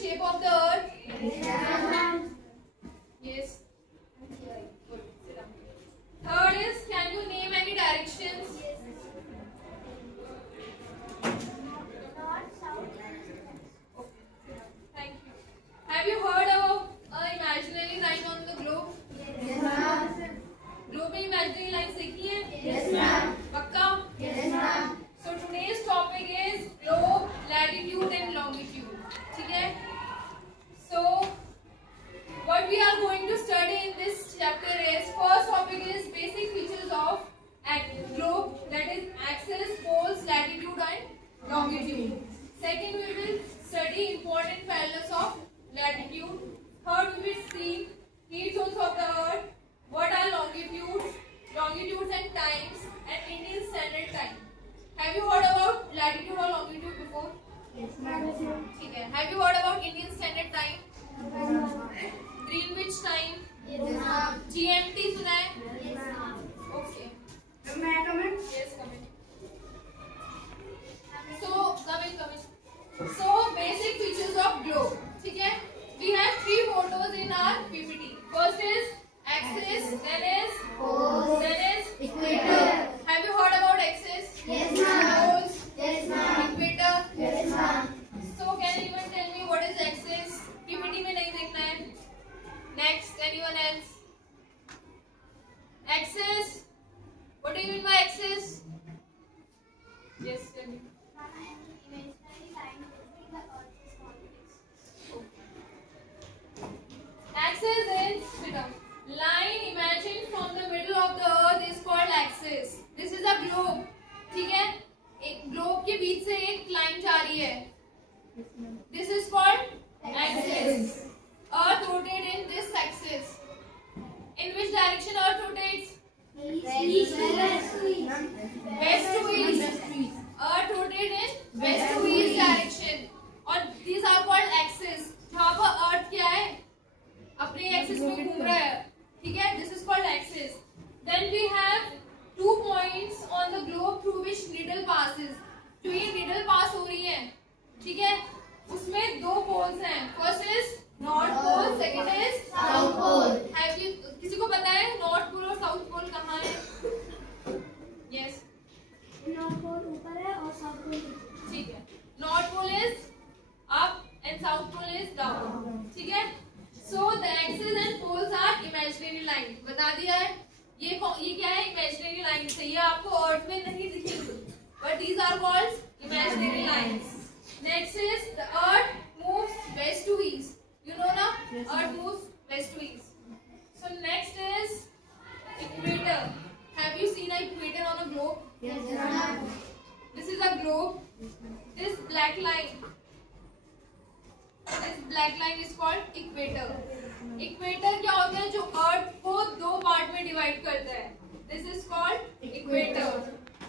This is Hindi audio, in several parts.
shape of the earth? Yes. Good. Sit down. Third is, can you name any directions? Thank you. Have you heard about an imaginary line on the globe? Yes, ma'am. Globe में imaginary lines देखी है? Yes, ma'am. पक्का? Yes, ma'am. So today's topic is globe, latitude and longitude. ठीक है? So what we are going to study in this chapter is, first topic is basic features of globe, that is axis, poles, latitude and longitude. Second, we will study important parallels of latitude. Third, we will see heat zones of the earth, what are longitudes and times, and Indian Standard Time. Have you heard about latitude or longitude before? Yes, ma'am. ठीक है. Have you heard about Indian Standard Time? Greenwich Time? Yes, ma'am. GMT सुना है? Yes, ma'am. Okay. May I come in? Yes, come in. So come in. So basic features of globe. ठीक है? We have 3 photos in our PPT. First is axis, then is Poles, then is equator. Have you heard about axis? Yes, ma'am. Poles, Yes, ma'am. equator. Yes, ma'am. So can anyone tell me what is axis? PPT में नहीं देखना है. Next, anyone else? Axis. What do you mean by axis? Yes, tell me. Axis is line imagined from the middle of the earth is called axis. This is a globe. ठीक है? एक globe के बीच से एक line जा रही है. This is called axis. Earth rotates in this axis. In which direction Earth rotates? West to east. Earth rotates in west to east direction. और these are called axis. जहाँ पर Earth क्या है? अपने एक्सिस में घूम रहा है. ठीक है? This is called axis. Then we have 2 points on the globe through which needle passes. जो ये needle pass हो रही है, ठीक है? उसमें 2 poles हैं. First is North Pole, second is South Pole. Have you किसी को पता है North Pole और South Pole कहाँ है? Yes. North Pole ऊपर है और South Pole नीचे. ठीक है. North Pole is up and South Pole is down. ठीक है? So the axis and poles are imaginary line. बता दिया है. ये क्या है? Imaginary lines है. ये आपको अर्थ में नहीं दिखेगी. But these are called imaginary lines. Next is the earth moves west to east. You know na? Earth moves west to east. So next is equator. Have you seen an equator on a globe? Yes, ma'am. This is a globe. This black line is called equator. Equator क्या होता है? जो अर्थ को 2 पार्ट में डिवाइड करता है. This is called equator.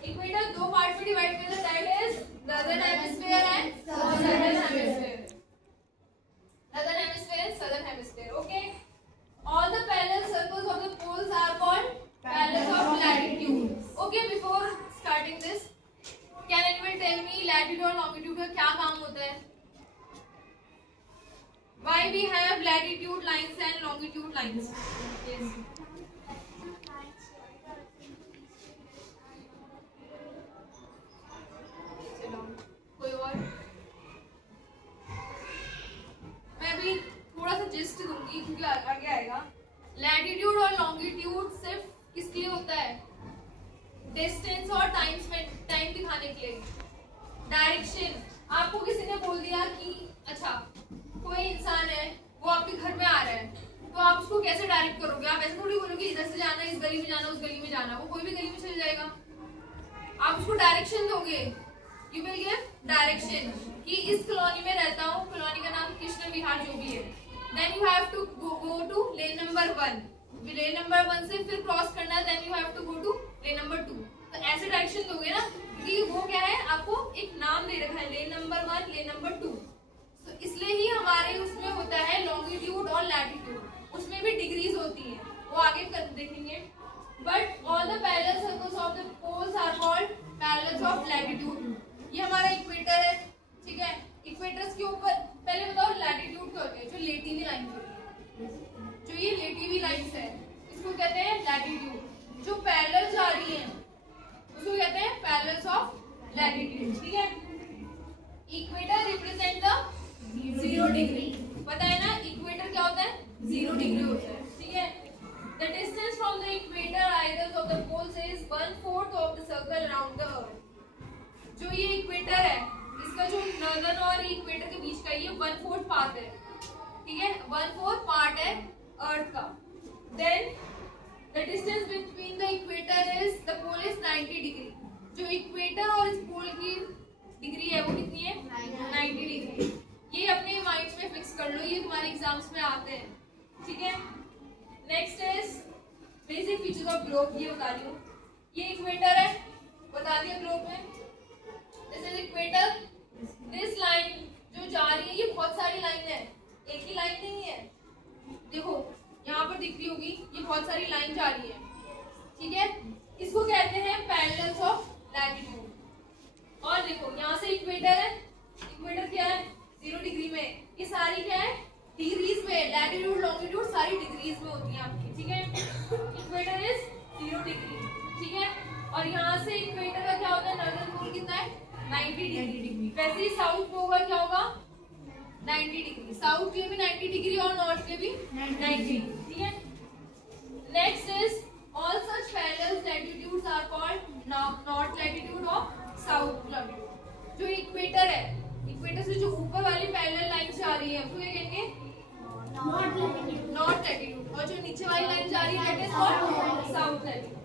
Equator 2 part में डिवाइड करता है. That is northern hemisphere and southern hemisphere. Northern hemisphere and southern hemisphere. Okay. All the parallel circles of the poles are called parallels of latitude. Okay. Before starting this, can anyone tell me latitude और longitude का क्या काम होता है? Why we have latitude lines and longitude lines? Yes. कोई और? मैं भी थोड़ा सा जिस्ट दूंगी क्योंकि आगे आएगा. लैटिट्यूड और लॉन्गिट्यूड सिर्फ किसके लिए होता है? डिस्टेंस और टाइम दिखाने के लिए. डायरेक्शन. आपको किसी ने बोल दिया कि अच्छा कोई इंसान है, वो आपके घर में आ रहा है, तो आप उसको कैसे डायरेक्ट करोगे? आप ऐसे थोड़ी बोलोगे इधर से जाना, इस गली में जाना, उस गली में जाना. वो कोई भी गली में चल जाएगा. आप उसको डायरेक्शन दोगे. यू विल गिव डायरेक्शन कि इस कॉलोनी में रहता हूँ, कॉलोनी का नाम कृष्ण विहार जो भी है. Then you have to go to lane number 1. Lane number 1 से फिर क्रॉस करना है. Then you have to go to lane number 2. तो ऐसे डायरेक्शन दोगे ना, कि वो क्या है, आपको एक नाम दे रखा है, लेन नंबर 1, लेन नंबर 2. तो इसलिए ही हमारे उसमें होता है लॉन्गिट्यूड और लैटिट्यूड. उसमें भी डिग्रीज होती है, वो आगे देखेंगे. But all the parallel circles of the poles are called parallels of latitude. ये हमारा इक्वेटर है. ठीक है? इक्वेटर्स के ऊपर पहले बताओ लैटिट्यूड लैटिट्यूड क्या होती है? जो लेटी हुई लाइन होती है, जो ये लेटी हुई लाइंस है इसको कहते हैं लैटिट्यूड। जो पैरेलल जा रही है उसको कहते हैं पैरेलल्स ऑफ लैटिट्यूड। ठीक है, इक्वेटर रिप्रेजेंट द 0 डिग्री। पता है ना इक्वेटर क्या होता है? 0 डिग्री होता है। ठीक है, the distance from the equator idles of the poles is 1/4 of the circle around the earth. जो ये इक्वेटर है इसका जो नॉर्दर्न और इक्वेटर के बीच का ये 1/4 पार्ट है। ठीक है, 1/4 पार्ट है अर्थ का। Then the distance between the equator is the pole is 90 degree. जो इक्वेटर और इस पोल की डिग्री है वो कितनी है? 90 डिग्री। ये अपने माइंड में फिक्स कर लो, ये तुम्हारे एग्जाम्स में आते हैं। ठीक है, next is basic features of globe. ये बता रही हूँ, ये इक्वेटर है, बता दिया ग्लोब में। This is equator. This line जो जा रही है ये बहुत सारी लाइन है, एक ही लाइन नहीं है। देखो यहाँ पर दिख रही होगी, ये बहुत सारी लाइन जा रही है। ठीक है, इसको कहते हैं पैरेलल्स ऑफ लैटिट्यूड। और देखो यहाँ से इक्वेटर है, इक्वेटर क्या है? 0 डिग्री में। ये सारी क्या है? डिग्रीज में। लैटिट्यूड लॉन्गिट्यूड सारी डिग्रीज में होती है आपकी। ठीक है, इक्वेटर इज 0 डिग्री। ठीक है, और यहाँ से इक्वेटर का क्या होता है? नॉर्दर्न पोल कितना है? 90 डिग्री। वैसे ही साउथ पोल का क्या होगा? 90 डिग्री। साउथ के भी 90 डिग्री और नॉर्थ के भी 90। ठीक है, next is all such parallel latitudes are called north latitude और साउथ लैटिट्यूड। जो इक्वेटर है, इक्वेटर से जो ऊपर वाली पैरेलल लाइन जा रही है उसको क्या कहेंगे? North latitude. और जो नीचे वाली लाइन जा रही है that is called south latitude.